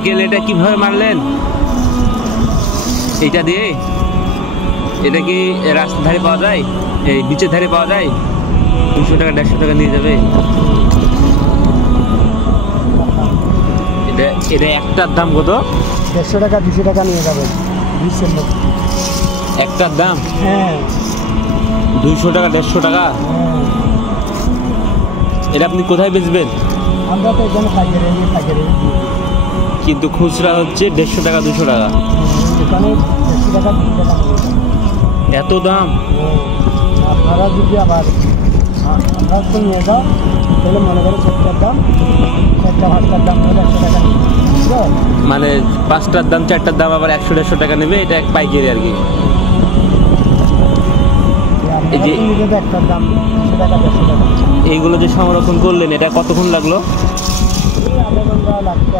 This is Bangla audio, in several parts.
আঙ্কেল এটা কিভাবে মারলেন? এটা দিয়ে? এটা কি রাস্তার ধারে পাওয়া যায়, এই বিচের ধারে পাওয়া যায়? 200 টাকা 150 টাকা নিয়ে যাবে। এটা এটা একটার দাম কত? 150 টাকা 200 টাকা নিয়ে যাবেন। একটার দাম? হ্যাঁ 200 টাকা 150 টাকা। এটা আপনি কোথায় বেচবেন? আমরা তো এখানে পাইকারি কিন্তু খুচরা হচ্ছে 150 টাকা 200 টাকা। এখানে 150 টাকা 200 টাকা এত দাম? আপনারা যদি আবার আমরা তো নিয়ে যাও তাহলে মনে করেন 4টার দাম 4টা 5টার দাম 100 টাকা। মানে 5টার দাম 4টার দাম আবার 100-150 টাকা নেবে, এটা এক পাইকারি আর কি। এই যে একটার দাম 200 টাকা 150 টাকা। এইগুলো যে সংরক্ষণ করলেন এটা কতক্ষণ লাগলো? আধা ঘন্টা লাগছে।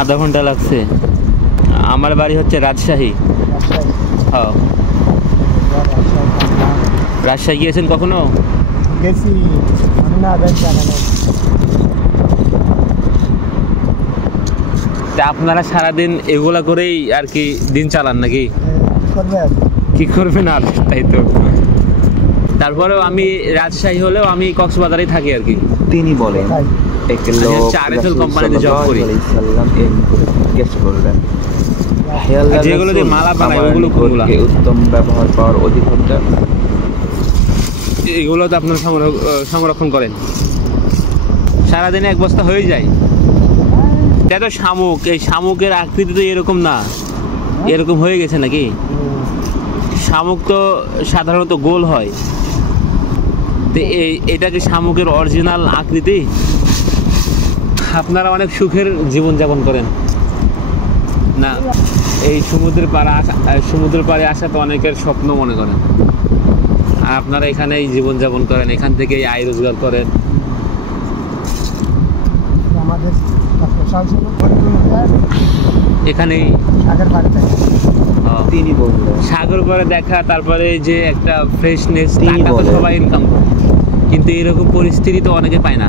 আধা ঘন্টা লাগছে। আমার বাড়ি হচ্ছে রাজশাহী। হ্যাঁ, রাজশাহী গিয়েছেন কখনো? গেছি আমি না জানা নেই। তা আপনারা সারাদিন এগুলা করেই আর কি দিন চালান নাকি? কি করবেন আর, তাই তো। তারপরেও আমি রাজশাহী হলেও আমি কক্সবাজারেই থাকি আর কি। তিনি বলেন আরএফএল কোম্পানিতে জব করি। যেগুলো যে মালা বানায় ওগুলো কোনগুলো? উত্তম ব্যবহার পাওয়ার অধিকার। এগুলো তো আপনারা সংরক্ষণ করেন, সারাদিনে 1 বস্তা হয়ে যায়। এটা তো শামুক, এই শামুকের আকৃতি তো এরকম না, এরকম হয়ে গেছে নাকি? শামুক তো সাধারণত গোল হয়, তো এটা কি শামুকের অরিজিনাল আকৃতি? আপনারা অনেক সুখের জীবনযাপন করেন না? এই সমুদ্রের পাড়ে আসা তো অনেকের স্বপ্ন মনে করেন, আর আপনারা এখানেই জীবনযাপন করেন, এখান থেকেই আয় রোজগার করেন। আমাদের এখানেই তিনি বললেন সাগর পাড়ে দেখা, তারপরে যে একটা ফ্রেশনেস, টাকা তো সবাই ইনকাম করে, কিন্তু এরকম পরিস্থিতি তো অনেকে পায় না।